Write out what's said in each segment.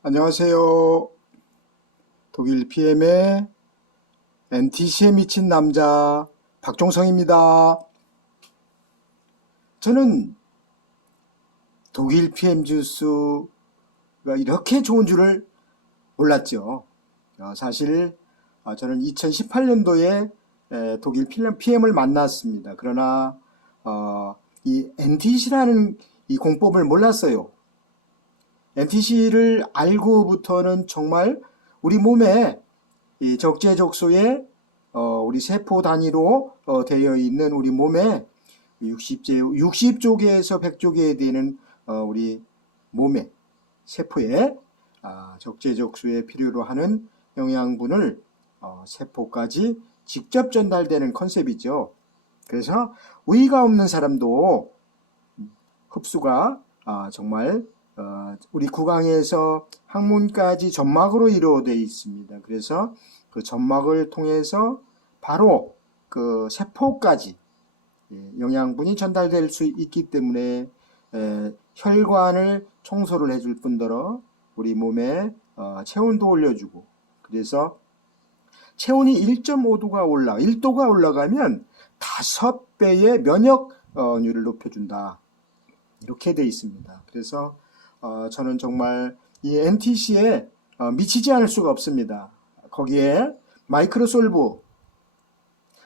안녕하세요. 독일 PM의 NTC에 미친 남자 박종성입니다. 저는 독일 PM 주스가 이렇게 좋은 줄을 몰랐죠. 사실 저는 2018년도에 독일 PM을 만났습니다. 그러나 이 NTC라는 이 공법을 몰랐어요. NTC를 알고부터는 정말 우리 몸에 이 적재적소에 우리 세포 단위로 되어 있는 우리 몸에 60조개에서 100조개 되는 우리 몸의 세포에 적재적소에 필요로 하는 영양분을 세포까지 직접 전달되는 컨셉이죠. 그래서 의의가 없는 사람도 흡수가 정말 우리 구강에서 항문까지 점막으로 이루어져 있습니다. 그래서 그 점막을 통해서 바로 그 세포까지 영양분이 전달될 수 있기 때문에 혈관을 청소를 해줄 뿐더러 우리 몸에 체온도 올려주고, 그래서 체온이 1.5도가 1도가 올라가면 5배의 면역률을 높여준다, 이렇게 돼 있습니다. 그래서 저는 정말 이 NTC에 미치지 않을 수가 없습니다. 거기에 마이크로솔브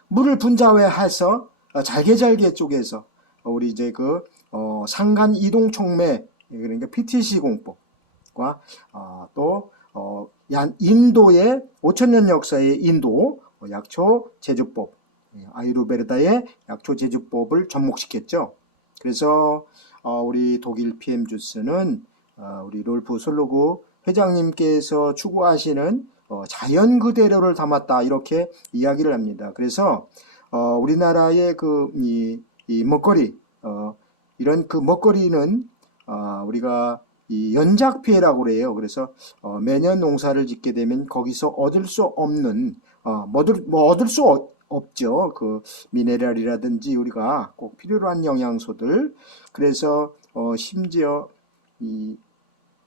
물을 분자해서 잘게 쪼개서 우리 이제 그 상간 이동 촉매, 그러니까 PTC 공법과 또 인도의 5천년 역사의 인도 약초 제조법, 아유르베르다의 약초 제조법을 접목시켰죠. 그래서 우리 독일 PM 주스는 우리 롤프 솔로그 회장님께서 추구하시는 자연 그대로를 담았다, 이렇게 이야기를 합니다. 그래서 우리나라의 이 먹거리, 이런 그 먹거리는 우리가 이 연작피해라고 그래요. 그래서 매년 농사를 짓게 되면 거기서 얻을 수 없는 얻을 수 없죠. 그 미네랄이라든지 우리가 꼭 필요로 한 영양소들. 그래서 심지어 이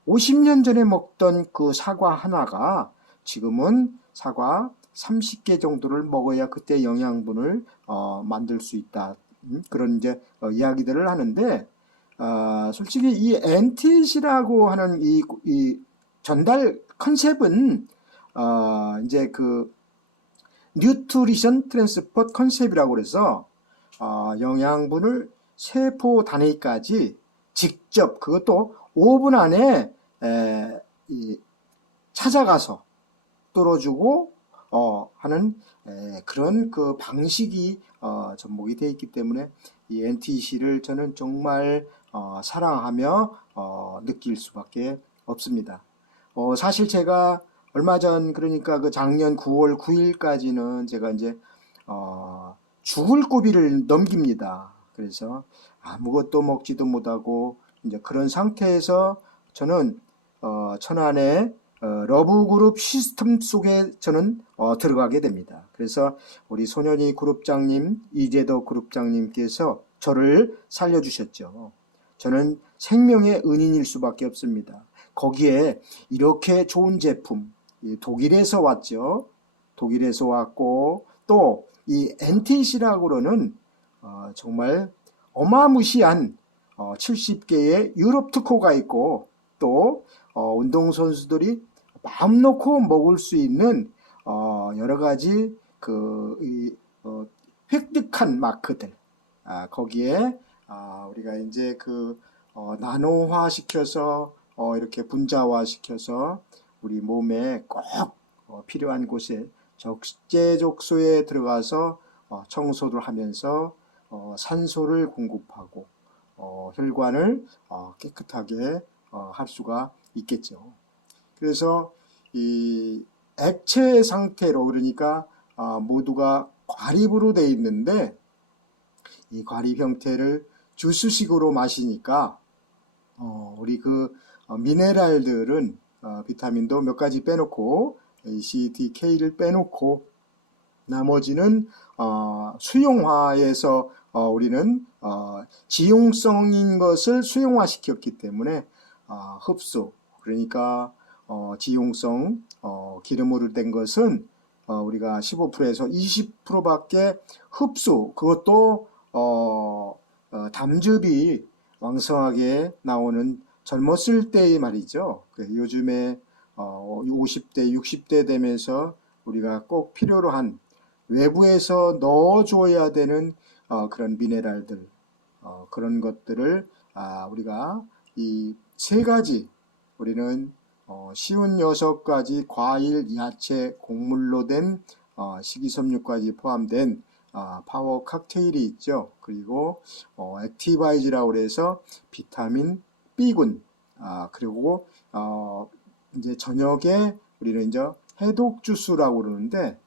50년 전에 먹던 그 사과 하나가 지금은 사과 30개 정도를 먹어야 그때 영양분을 만들 수 있다. 그런 이제 이야기들을 하는데, 솔직히 이 NTC라고 하는 이 전달 컨셉은 이제 그 뉴트리션 트랜스포트 컨셉이라고 그래서 영양분을 세포 단위까지 직접, 그것도 5분 안에 찾아가서 뚫어주고 하는 그런 그 방식이 접목이 되어 있기 때문에 이 NTC를 저는 정말 사랑하며 느낄 수밖에 없습니다. 사실 제가 얼마 전, 그러니까 그 작년 9월 9일까지는 제가 이제 죽을 고비를 넘깁니다. 그래서 아무것도 먹지도 못하고 이제 그런 상태에서 저는 천안의 러브그룹 시스템 속에 저는 들어가게 됩니다. 그래서 우리 소년이 그룹장님, 이재도 그룹장님께서 저를 살려주셨죠. 저는 생명의 은인일 수밖에 없습니다. 거기에 이렇게 좋은 제품, 독일에서 왔죠. 독일에서 왔고, 또 이 NTC라고는 정말 어마무시한 70개의 유럽 특허가 있고, 또 운동선수들이 마음 놓고 먹을 수 있는 여러 가지 획득한 마크들, 거기에 우리가 이제 나노화 시켜서 이렇게 분자화 시켜서 우리 몸에 꼭 필요한 곳에 적재적소에 들어가서 청소를 하면서 산소를 공급하고 혈관을 깨끗하게 할 수가 있겠죠. 그래서 이 액체 상태로, 그러니까 모두가 과립으로 되어 있는데 이 과립 형태를 주스식으로 마시니까 우리 미네랄들은 비타민도 몇 가지 빼놓고 C, D, K를 빼놓고 나머지는 수용화해서 우리는 지용성인 것을 수용화시켰기 때문에 흡수, 그러니까 지용성 기름으로 된 것은 우리가 15%에서 20%밖에 흡수, 그것도 담즙이 왕성하게 나오는 젊었을 때의 말이죠. 요즘에 50대, 60대 되면서 우리가 꼭 필요로 한 외부에서 넣어줘야 되는 그런 미네랄들, 그런 것들을 우리가 이 세 가지, 우리는 쉬운 6가지 과일, 야채, 곡물로 된 식이섬유까지 포함된 파워 칵테일이 있죠. 그리고 액티바이즈라고 해서 비타민 B군, 그리고 이제 저녁에 우리는 이제 해독 주스라고 그러는데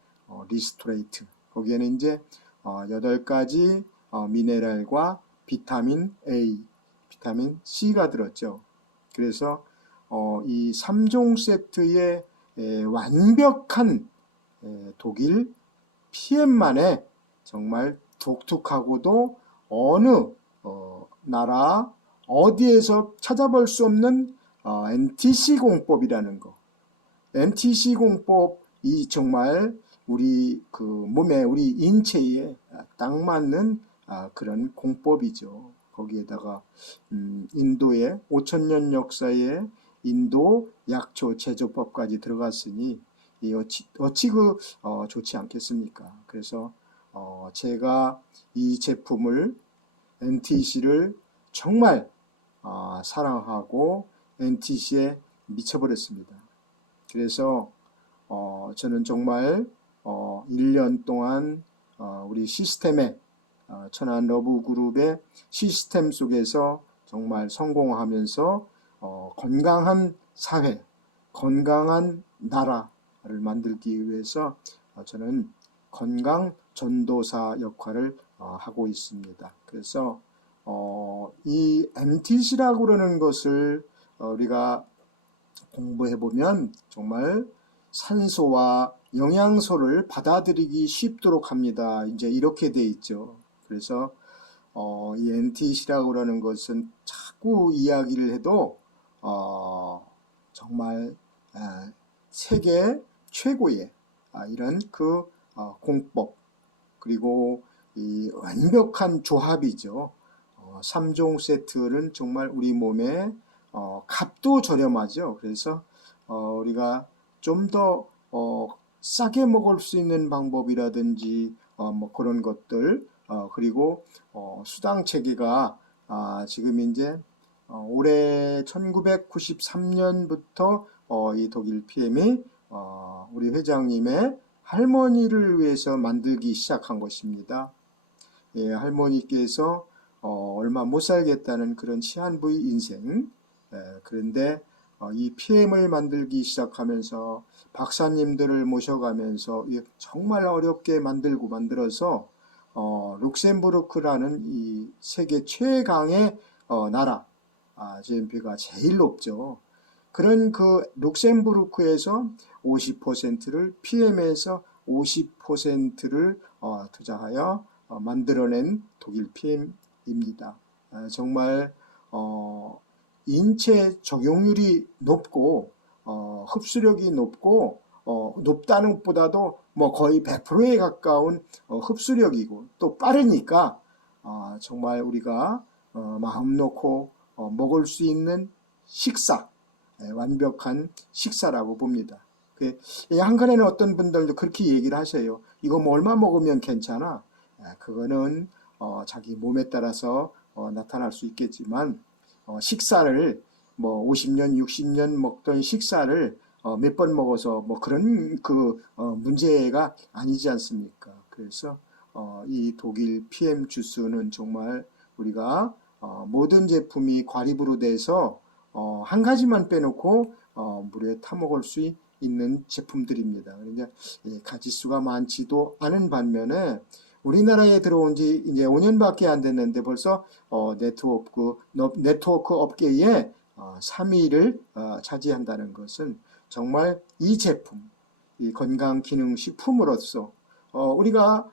리스토레이트, 거기에는 이제 8가지 미네랄과 비타민 A, 비타민 C가 들었죠. 그래서 이 3종 세트의 완벽한 독일 PM만의 정말 독특하고도 어느 나라 어디에서 찾아볼 수 없는 NTC 공법이라는 거. NTC 공법이 정말 우리 그 몸에, 우리 인체에 딱 맞는 그런 공법이죠. 거기에다가 인도의 5000년 역사의 인도 약초 제조법까지 들어갔으니 어찌 좋지 않겠습니까? 그래서 제가 이 제품을, NTC를 정말 사랑하고 NTC에 미쳐버렸습니다. 그래서 저는 정말 1년 동안 우리 시스템에, 천안 러브그룹의 시스템 속에서 정말 성공하면서 건강한 사회, 건강한 나라를 만들기 위해서 저는 건강 전도사 역할을 하고 있습니다. 그래서 이 MTC라고 그러는 것을 우리가 공부해 보면 정말 산소와 영양소를 받아들이기 쉽도록 합니다. 이제 이렇게 돼 있죠. 그래서 이 NTC라고 그러는 것은 자꾸 이야기를 해도 정말 세계 최고의 이런 그 공법, 그리고 이 완벽한 조합이죠. 3종 세트는 정말 우리 몸에 값도 저렴하죠. 그래서 우리가 좀 더 싸게 먹을 수 있는 방법이라든지 뭐 그런 것들, 그리고 수당 체계가 지금 이제 올해 1993년부터 이 독일 PM이 우리 회장님의 할머니를 위해서 만들기 시작한 것입니다. 예, 할머니께서 얼마 못 살겠다는 그런 시한부의 인생, 그런데 이 PM을 만들기 시작하면서 박사님들을 모셔가면서 정말 어렵게 만들어서 룩셈부르크라는 이 세계 최강의 나라, GNP가 제일 높죠. 그런 그 룩셈부르크에서 50%를, PM에서 50%를 투자하여 만들어낸 독일 PM입니다. 정말 인체 적용률이 높고 흡수력이 높고 높다는 것보다도 뭐 거의 100%에 가까운 흡수력이고 또 빠르니까 정말 우리가 마음 놓고 먹을 수 있는 식사, 완벽한 식사라고 봅니다. 한간에는 어떤 분들도 그렇게 얘기를 하세요. 이거 뭐 얼마 먹으면 괜찮아? 그거는 자기 몸에 따라서 나타날 수 있겠지만 식사를 뭐 50년, 60년 먹던 식사를 몇 번 먹어서 뭐 그런 그 문제가 아니지 않습니까? 그래서 이 독일 PM 주스는 정말 우리가 모든 제품이 과립으로 돼서 한 가지만 빼놓고 물에 타먹을 수 있는 제품들입니다. 그러니까 가지수가 많지도 않은 반면에 우리나라에 들어온 지 이제 5년밖에 안 됐는데 벌써 네트워크 업계에 3위를 차지한다는 것은 정말 이 제품, 이 건강기능식품으로서 우리가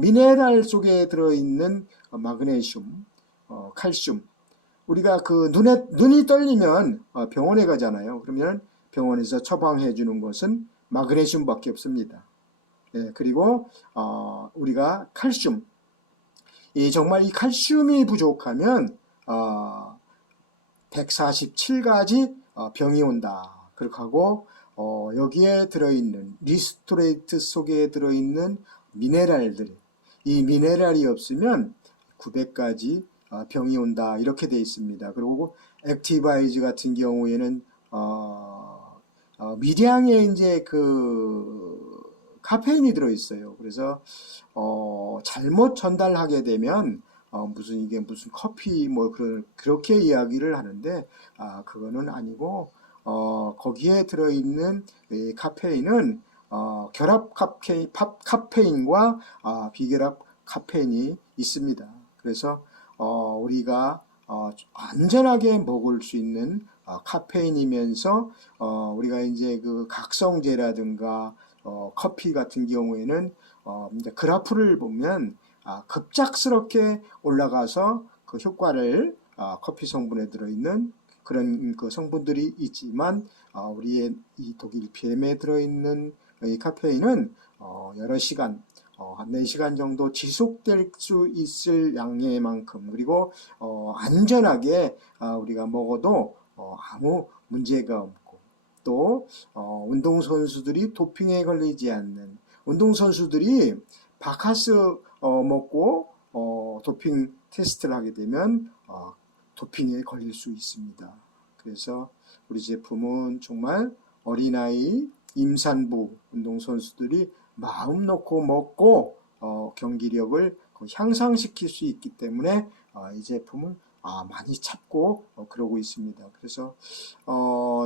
미네랄 속에 들어있는 마그네슘, 칼슘, 우리가 그 눈이 떨리면 병원에 가잖아요. 그러면 병원에서 처방해 주는 것은 마그네슘밖에 없습니다. 예, 그리고 우리가 칼슘, 정말 이 칼슘이 부족하면 147가지 병이 온다. 그렇게 하고 여기에 들어있는 리스토레이트 속에 들어있는 미네랄들, 이 미네랄이 없으면 900가지 병이 온다. 이렇게 되어 있습니다. 그리고 액티바이즈 같은 경우에는 미량의 이제 그 카페인이 들어있어요. 그래서 잘못 전달하게 되면 이게 무슨 커피 뭐 그렇게 이야기를 하는데 그거는 아니고 거기에 들어있는 이 카페인은 결합 카페인과 비결합 카페인이 있습니다. 그래서 우리가 안전하게 먹을 수 있는 카페인이면서 우리가 이제 그 각성제라든가 커피 같은 경우에는 이제 그래프를 보면 급작스럽게 올라가서 그 효과를 커피 성분에 들어있는 그런 그 성분들이 있지만 우리의 이 독일 PM에 들어있는 이 카페인은 여러 시간 한 4시간 정도 지속될 수 있을 양의 만큼 그리고 안전하게 우리가 먹어도 아무 문제가 없고 또 운동선수들이 도핑에 걸리지 않는 운동선수들이 바카스 먹고 도핑 테스트를 하게 되면 도핑에 걸릴 수 있습니다. 그래서 우리 제품은 정말 어린아이, 임산부 운동선수들이 마음 놓고 먹고 경기력을 향상시킬 수 있기 때문에 이 제품을 많이 찾고 그러고 있습니다. 그래서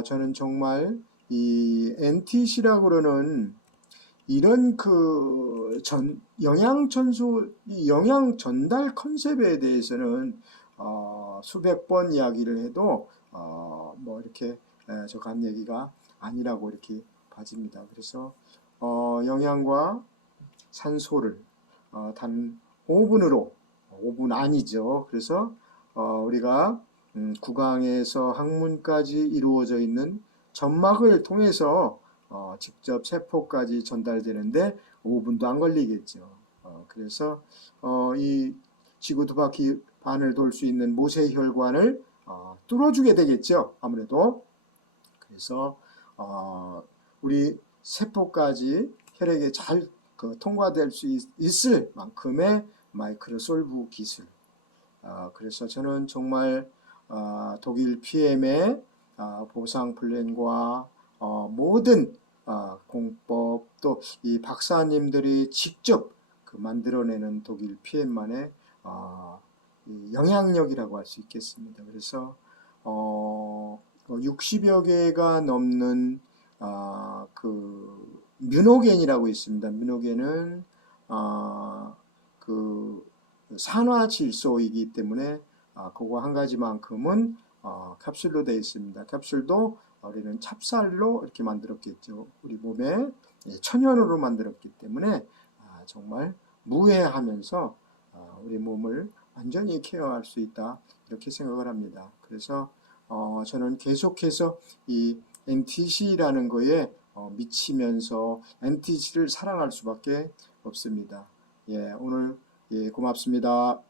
저는 정말 이 NTC라고 그러는 이런 그 영양 전달 컨셉에 대해서는 수백 번 이야기를 해도 뭐 이렇게 저간 얘기가 아니라고 이렇게 봐집니다. 그래서 영양과 산소를 단 5분으로 5분 아니죠. 그래서 우리가 구강에서 항문까지 이루어져 있는 점막을 통해서 직접 세포까지 전달되는데 5분도 안 걸리겠죠. 그래서 이 지구 두 바퀴 반을 돌 수 있는 모세혈관을 뚫어주게 되겠죠. 아무래도. 그래서 우리 세포까지 혈액에 잘 통과될 수 있을 만큼의 마이크로솔브 기술. 그래서 저는 정말 독일 PM의 보상 플랜과 모든 공법 또 이 박사님들이 직접 만들어내는 독일 PM만의 영향력이라고 할 수 있겠습니다. 그래서 60여 개가 넘는 그 뮤노겐이라고 있습니다. 뮤노겐은 그 산화질소이기 때문에 그거 한 가지만큼은 캡슐로 되어 있습니다. 캡슐도 우리는 찹쌀로 이렇게 만들었겠죠. 우리 몸에 천연으로 만들었기 때문에 정말 무해하면서 우리 몸을 완전히 케어할 수 있다 이렇게 생각을 합니다. 그래서 저는 계속해서 이 NTC라는 거에 미치면서 NTC를 사랑할 수밖에 없습니다. 예, 오늘 고맙습니다.